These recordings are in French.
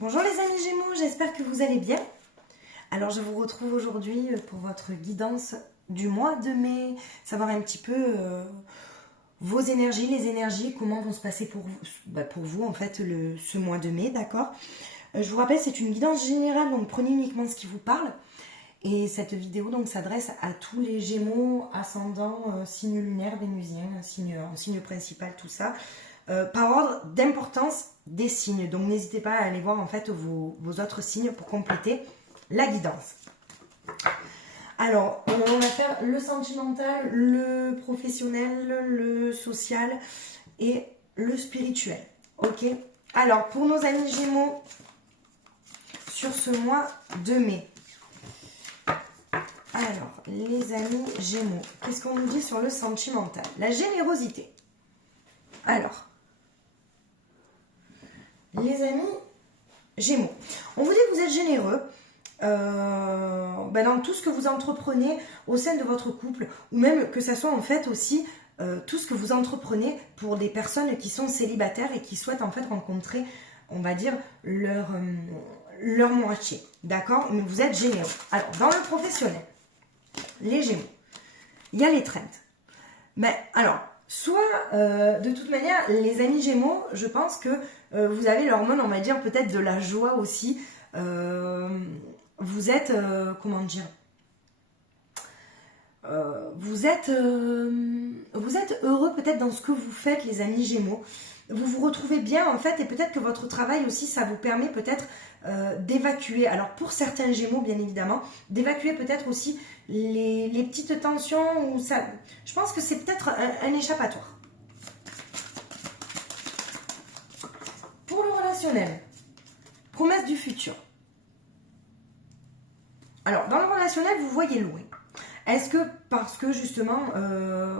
Bonjour les amis Gémeaux, j'espère que vous allez bien. Alors je vous retrouve aujourd'hui pour votre guidance du mois de mai, savoir un petit peu vos énergies, les énergies, comment vont se passer pour vous en fait ce mois de mai, d'accord. Je vous rappelle, c'est une guidance générale, donc prenez uniquement ce qui vous parle. Et cette vidéo donc s'adresse à tous les Gémeaux, ascendant, signe lunaire, vénusien, signe principal, tout ça. Par ordre d'importance des signes. Donc n'hésitez pas à aller voir en fait vos autres signes pour compléter la guidance. Alors, on va faire le sentimental, le professionnel, le social et le spirituel. Ok? Alors, pour nos amis Gémeaux, sur ce mois de mai. Alors, les amis Gémeaux, qu'est-ce qu'on nous dit sur le sentimental? La générosité. Alors, les amis Gémeaux, on vous dit que vous êtes généreux dans tout ce que vous entreprenez au sein de votre couple, ou même que ça soit en fait aussi tout ce que vous entreprenez pour des personnes qui sont célibataires et qui souhaitent en fait rencontrer, on va dire, leur moitié. D'accord? Mais vous êtes généreux. Alors, dans le professionnel, les Gémeaux, il y a l'étreinte. Mais alors, soit, de toute manière, les amis Gémeaux, je pense que vous avez l'hormone, on va dire, peut-être de la joie aussi. Vous êtes, comment dire, vous êtes heureux peut-être dans ce que vous faites, les amis Gémeaux. Vous vous retrouvez bien, en fait, et peut-être que votre travail aussi, ça vous permet peut-être d'évacuer. Alors, pour certains Gémeaux, bien évidemment, d'évacuer peut-être aussi les petites tensions. Ou ça, je pense que c'est peut-être un échappatoire. Pour le relationnel, promesse du futur. Alors, dans le relationnel, vous voyez loin. Est-ce que parce que justement,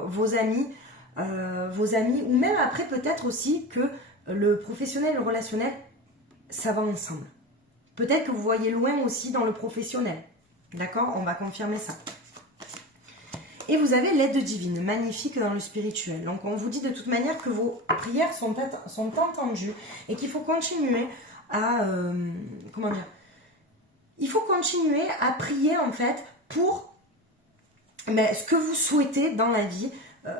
vos amis, ou même après peut-être aussi que le professionnel et le relationnel, ça va ensemble. Peut-être que vous voyez loin aussi dans le professionnel. D'accord? On va confirmer ça. Et vous avez l'aide divine, magnifique dans le spirituel. Donc on vous dit de toute manière que vos prières sont entendues et qu'il faut continuer à... comment dire? Il faut continuer à prier en fait pour ce que vous souhaitez dans la vie.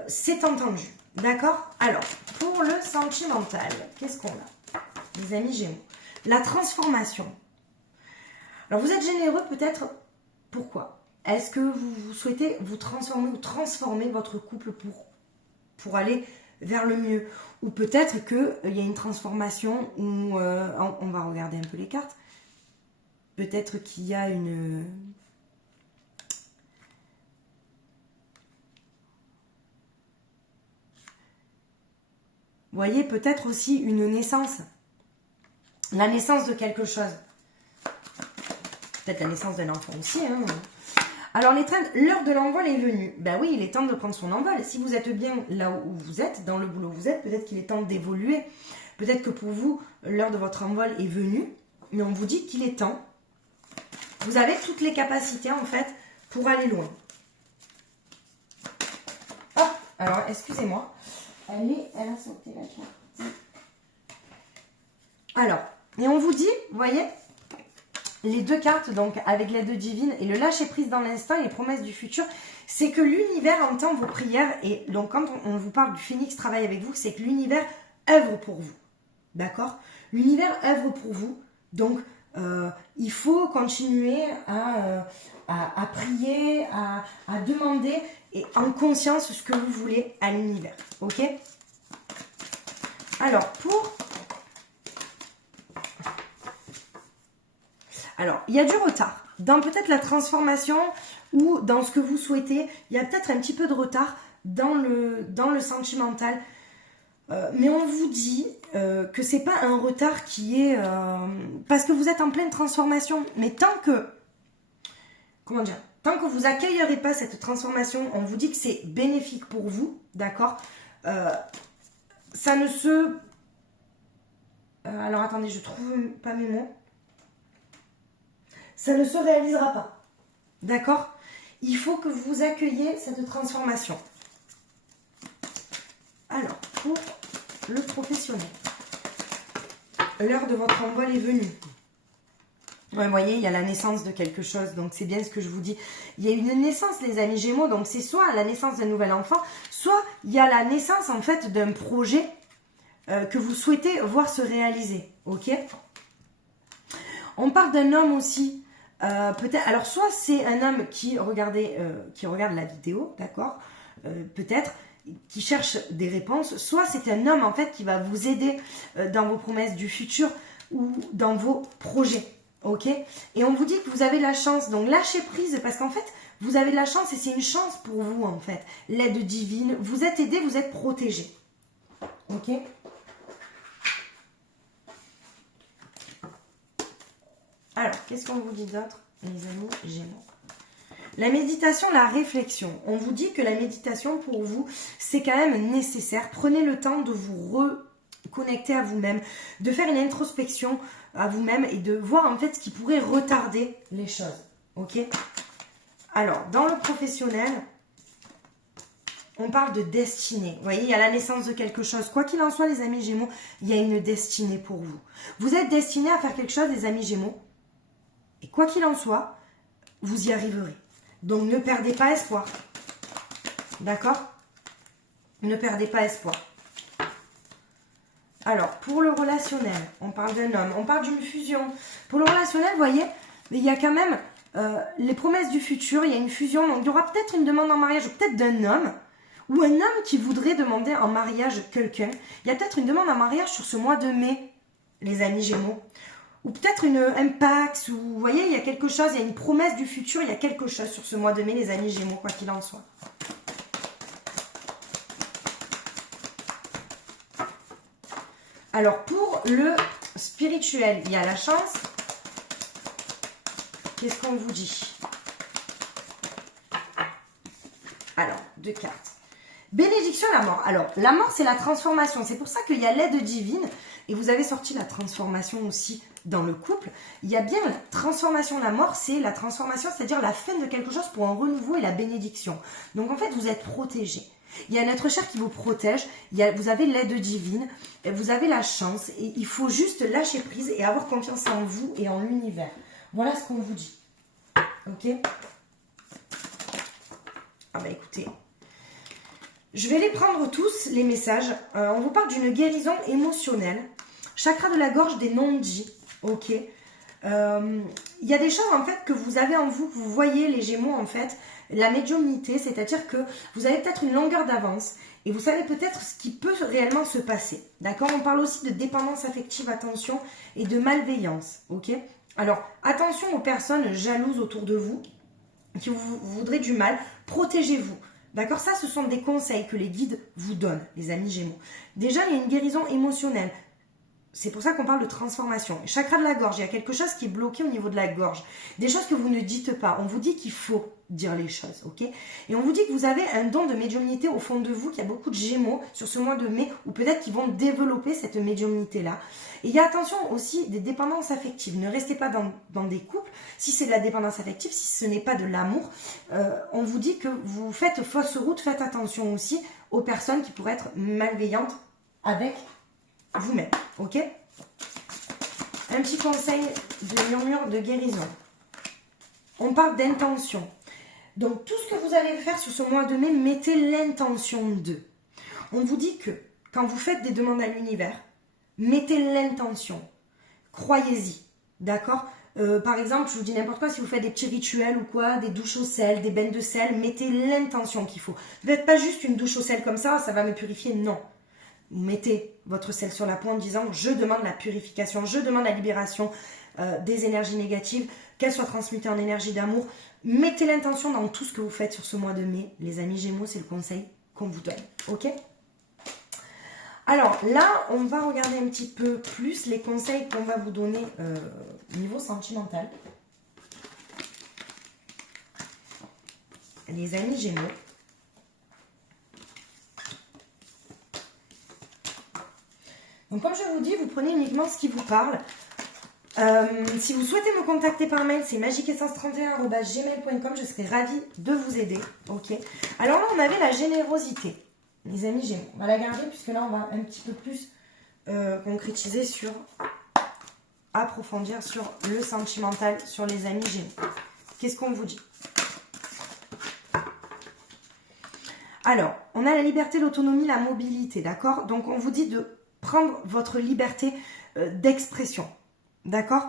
C'est entendu. D'accord? Alors, pour le sentimental, qu'est-ce qu'on a? Les amis Gémeaux. La transformation. Alors vous êtes généreux peut-être. Pourquoi? Est-ce que vous souhaitez vous transformer ou transformer votre couple pour aller vers le mieux? Ou peut-être qu'il y a une transformation où, on va regarder un peu les cartes, peut-être qu'il y a une... Vous voyez, peut-être aussi une naissance. La naissance de quelque chose. Peut-être la naissance d'un enfant aussi, hein. Alors l'étreinte, l'heure de l'envol est venue. Ben oui, il est temps de prendre son envol. Si vous êtes bien là où vous êtes, dans le boulot où vous êtes, peut-être qu'il est temps d'évoluer. Peut-être que pour vous, l'heure de votre envol est venue. Mais on vous dit qu'il est temps. Vous avez toutes les capacités, en fait, pour aller loin. Hop, alors, excusez-moi. Elle a sauté la carte. Alors, et on vous dit, vous voyez, les deux cartes, donc avec l'aide divine et le lâcher-prise dans l'instant et les promesses du futur, c'est que l'univers entend vos prières. Et donc, quand on vous parle du phénix travaille avec vous, c'est que l'univers œuvre pour vous. D'accord? L'univers œuvre pour vous. Donc, il faut continuer à prier, à demander et en conscience ce que vous voulez à l'univers. Ok? Alors, il y a du retard dans peut-être la transformation ou dans ce que vous souhaitez. Il y a peut-être un petit peu de retard dans le sentimental. Mais on vous dit que c'est pas un retard qui est... parce que vous êtes en pleine transformation. Mais tant que... Comment dire? Tant que vous accueillerez pas cette transformation, on vous dit que c'est bénéfique pour vous. D'accord? Ça ne se... alors attendez, je trouve pas mes mots. Ça ne se réalisera pas. D'accord? Il faut que vous accueilliez cette transformation. Alors, pour le professionnel, l'heure de votre envol est venue. Ouais, vous voyez, il y a la naissance de quelque chose, donc c'est bien ce que je vous dis. Il y a une naissance, les amis Gémeaux, donc c'est soit la naissance d'un nouvel enfant, soit il y a la naissance en fait d'un projet que vous souhaitez voir se réaliser, ok? On parle d'un homme aussi, peut-être. Alors soit c'est un homme qui regarde la vidéo, d'accord? Peut-être qui cherche des réponses, soit c'est un homme en fait qui va vous aider dans vos promesses du futur ou dans vos projets. Ok? Et on vous dit que vous avez la chance, donc lâchez prise parce qu'en fait, vous avez de la chance et c'est une chance pour vous en fait. L'aide divine, vous êtes aidé, vous êtes protégé. Ok? Alors, qu'est-ce qu'on vous dit d'autre, les amis Gémeaux? La méditation, la réflexion. On vous dit que la méditation pour vous, c'est quand même nécessaire. Prenez le temps de vous reconnecter à vous-même, de faire une introspection à vous-même et de voir en fait ce qui pourrait retarder les choses. Ok? Alors, dans le professionnel, on parle de destinée. Vous voyez, il y a la naissance de quelque chose. Quoi qu'il en soit, les amis Gémeaux, il y a une destinée pour vous. Vous êtes destinés à faire quelque chose, les amis Gémeaux. Et quoi qu'il en soit, vous y arriverez. Donc, ne perdez pas espoir. D'accord? Ne perdez pas espoir. Alors, pour le relationnel, on parle d'un homme, on parle d'une fusion. Pour le relationnel, vous voyez, il y a quand même les promesses du futur, il y a une fusion. Donc, il y aura peut-être une demande en mariage, peut-être d'un homme, ou un homme qui voudrait demander en mariage quelqu'un. Il y a peut-être une demande en mariage sur ce mois de mai, les amis Gémeaux. Ou peut-être un Pax, ou vous voyez, il y a quelque chose, il y a une promesse du futur, il y a quelque chose sur ce mois de mai, les amis Gémeaux, quoi qu'il en soit. Alors, pour le spirituel, il y a la chance. Qu'est-ce qu'on vous dit? Alors, 2 cartes. Bénédiction, la mort. Alors, la mort, c'est la transformation. C'est pour ça qu'il y a l'aide divine. Et vous avez sorti la transformation aussi dans le couple. Il y a bien la transformation, la mort, c'est la transformation, c'est-à-dire la fin de quelque chose pour un renouveau et la bénédiction. Donc, en fait, vous êtes protégé. Il y a un être cher qui vous protège. Vous avez l'aide divine. Vous avez la chance. Et il faut juste lâcher prise et avoir confiance en vous et en l'univers. Voilà ce qu'on vous dit. Ok? Ah bah écoutez... Je vais les prendre tous, les messages. On vous parle d'une guérison émotionnelle. Chakra de la gorge des non-dits. Ok. Il y a des choses en fait que vous avez en vous. Vous voyez les Gémeaux en fait. La médiumnité, c'est-à-dire que vous avez peut-être une longueur d'avance. Et vous savez peut-être ce qui peut réellement se passer. D'accord? On parle aussi de dépendance affective, attention, et de malveillance. Ok? Alors, attention aux personnes jalouses autour de vous, qui vous voudraient du mal. Protégez-vous. D'accord? Ça, ce sont des conseils que les guides vous donnent, les amis Gémeaux. Déjà, il y a une guérison émotionnelle. C'est pour ça qu'on parle de transformation. Chakra de la gorge, il y a quelque chose qui est bloqué au niveau de la gorge. Des choses que vous ne dites pas. On vous dit qu'il faut dire les choses, ok? Et on vous dit que vous avez un don de médiumnité au fond de vous, qu'il y a beaucoup de Gémeaux sur ce mois de mai, ou peut-être qu'ils vont développer cette médiumnité-là. Et il y a attention aussi des dépendances affectives. Ne restez pas dans des couples. Si c'est de la dépendance affective, si ce n'est pas de l'amour, on vous dit que vous faites fausse route. Faites attention aussi aux personnes qui pourraient être malveillantes avec vous-même, ok? Un petit conseil de murmure de guérison. On parle d'intention. Donc, tout ce que vous allez faire sur ce mois de mai, mettez l'intention de. On vous dit que quand vous faites des demandes à l'univers, mettez l'intention. Croyez-y, d'accord? Par exemple, je vous dis n'importe quoi, si vous faites des petits rituels ou quoi, des douches au sel, des bains de sel, mettez l'intention qu'il faut. Ne faites pas juste une douche au sel comme ça va me purifier, non. Mettez votre sel sur la peau en disant « Je demande la purification, je demande la libération des énergies négatives, qu'elles soient transmutées en énergie d'amour. » Mettez l'intention dans tout ce que vous faites sur ce mois de mai. Les amis Gémeaux, c'est le conseil qu'on vous donne. Ok? Alors là, on va regarder un petit peu plus les conseils qu'on va vous donner au niveau sentimental. Les amis Gémeaux. Donc comme je vous dis, vous prenez uniquement ce qui vous parle. Si vous souhaitez me contacter par mail, c'est magiquessence31@gmail.com. Je serai ravie de vous aider. Ok. Alors là, on avait la générosité. Les amis Gémeaux. On va la garder puisque là, on va un petit peu plus concrétiser sur approfondir sur le sentimental, sur les amis Gémeaux. Qu'est-ce qu'on vous dit? Alors, on a la liberté, l'autonomie, la mobilité, d'accord? Donc, on vous dit de prendre votre liberté d'expression, d'accord?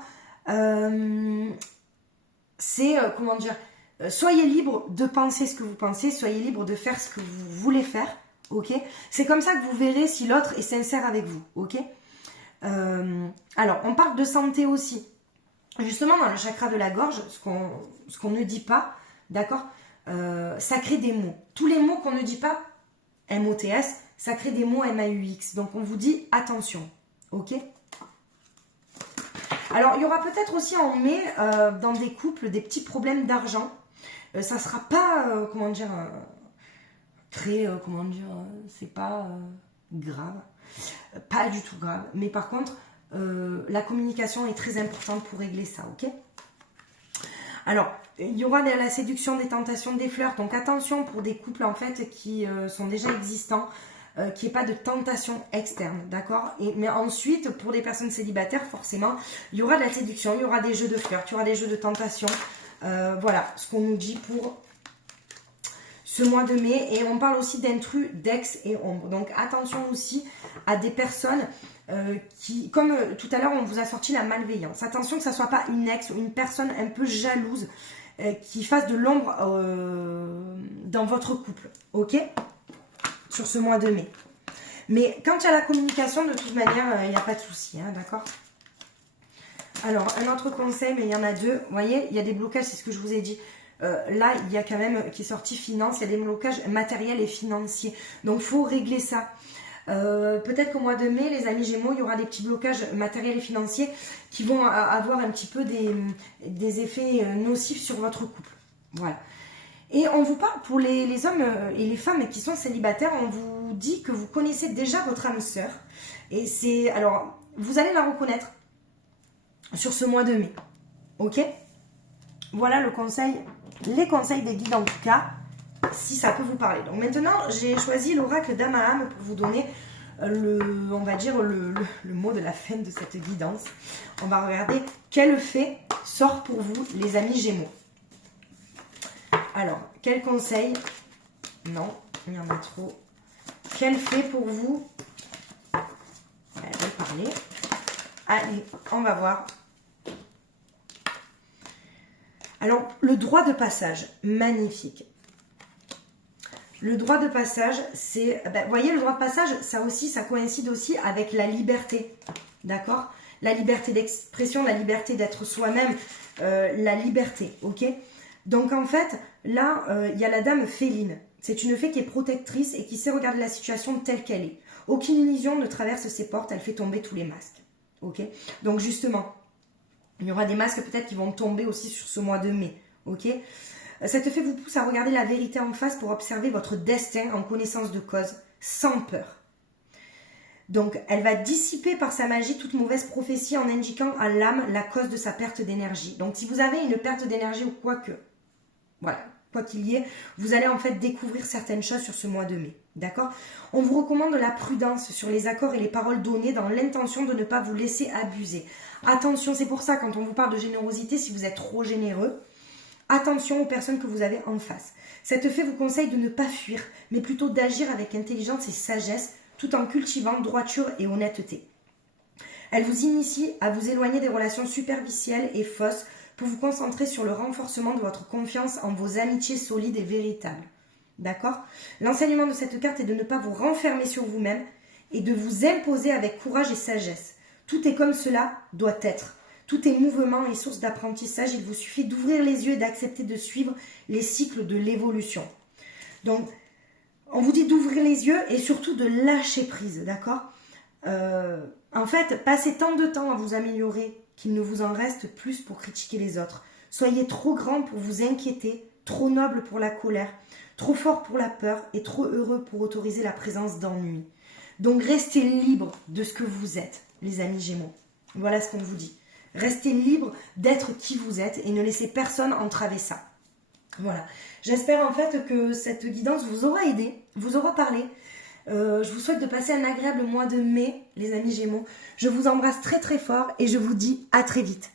C'est, comment dire, soyez libre de penser ce que vous pensez, soyez libre de faire ce que vous voulez faire, ok? C'est comme ça que vous verrez si l'autre est sincère avec vous, ok? Alors, on parle de santé aussi. Justement, dans le chakra de la gorge, ce qu'on ne dit pas, d'accord, ça crée des mots. Tous les mots qu'on ne dit pas, M-O-T-S, ça crée des mots M-A-U-X. Donc, on vous dit attention, ok? Alors, il y aura peut-être aussi en mai, dans des couples, des petits problèmes d'argent. Ça sera pas, comment dire, très, comment dire, c'est pas grave. Pas du tout grave. Mais par contre, la communication est très importante pour régler ça, ok? Alors, il y aura la séduction, des tentations, des flirts. Donc, attention pour des couples, en fait, qui sont déjà existants. Qu'il n'y ait pas de tentation externe, d'accord? Mais ensuite, pour des personnes célibataires, forcément, il y aura de la séduction, il y aura des jeux de flirt, il y aura des jeux de tentation. Voilà ce qu'on nous dit pour ce mois de mai. Et on parle aussi d'intrus, d'ex et ombre. Donc, attention aussi à des personnes qui, comme tout à l'heure, on vous a sorti la malveillance. Attention que ça ne soit pas une ex ou une personne un peu jalouse qui fasse de l'ombre dans votre couple, ok? Sur ce mois de mai. Mais quand il y a la communication, de toute manière, il n'y a pas de souci, hein, d'accord? Alors, un autre conseil, mais il y en a deux. Vous voyez, il y a des blocages, c'est ce que je vous ai dit. Là, il y a quand même, qui est sorti finance, il y a des blocages matériels et financiers. Donc, il faut régler ça. Peut-être qu'au mois de mai, les amis Gémeaux, il y aura des petits blocages matériels et financiers qui vont avoir un petit peu des effets nocifs sur votre couple. Voilà. Et on vous parle, pour les hommes et les femmes qui sont célibataires, on vous dit que vous connaissez déjà votre âme sœur. Et c'est, alors, vous allez la reconnaître sur ce mois de mai. Ok? Voilà le conseil, les conseils des guides en tout cas, si ça peut vous parler. Donc maintenant, j'ai choisi l'oracle d'âme à âme pour vous donner on va dire, le mot de la fin de cette guidance. On va regarder quel fait sort pour vous, les amis Gémeaux. Alors, quel conseil? Non, il y en a trop. Quel fait pour vous? Elle va parler. Allez, on va voir. Alors, le droit de passage, magnifique. Le droit de passage, c'est... vous voyez, le droit de passage, ça coïncide aussi avec la liberté. D'accord? La liberté d'expression, la liberté d'être soi-même, la liberté, ok? Donc en fait, là, il y a la dame féline. C'est une fée qui est protectrice et qui sait regarder la situation telle qu'elle est. Aucune illusion ne traverse ses portes, elle fait tomber tous les masques. Ok? Donc justement, il y aura des masques peut-être qui vont tomber aussi sur ce mois de mai. Ok? Cette fée vous pousse à regarder la vérité en face pour observer votre destin en connaissance de cause, sans peur. Donc, elle va dissiper par sa magie toute mauvaise prophétie en indiquant à l'âme la cause de sa perte d'énergie. Donc, si vous avez une perte d'énergie ou quoi que, voilà, quoi qu'il y ait, vous allez en fait découvrir certaines choses sur ce mois de mai. D'accord? On vous recommande la prudence sur les accords et les paroles données dans l'intention de ne pas vous laisser abuser. Attention, c'est pour ça, quand on vous parle de générosité, si vous êtes trop généreux, attention aux personnes que vous avez en face. Cette fée vous conseille de ne pas fuir, mais plutôt d'agir avec intelligence et sagesse, tout en cultivant droiture et honnêteté. Elle vous initie à vous éloigner des relations superficielles et fausses pour vous concentrer sur le renforcement de votre confiance en vos amitiés solides et véritables. D'accord? L'enseignement de cette carte est de ne pas vous renfermer sur vous-même et de vous imposer avec courage et sagesse. Tout est comme cela doit être. Tout est mouvement et source d'apprentissage. Il vous suffit d'ouvrir les yeux et d'accepter de suivre les cycles de l'évolution. Donc, on vous dit d'ouvrir les yeux et surtout de lâcher prise, d'accord? En fait, passez tant de temps à vous améliorer qu'il ne vous en reste plus pour critiquer les autres. Soyez trop grand pour vous inquiéter, trop noble pour la colère, trop fort pour la peur et trop heureux pour autoriser la présence d'ennui. Donc, restez libre de ce que vous êtes, les amis Gémeaux. Voilà ce qu'on vous dit. Restez libre d'être qui vous êtes et ne laissez personne entraver ça. Voilà. J'espère en fait que cette guidance vous aura aidé, vous aura parlé. Je vous souhaite de passer un agréable mois de mai, les amis Gémeaux. Je vous embrasse très très fort et je vous dis à très vite.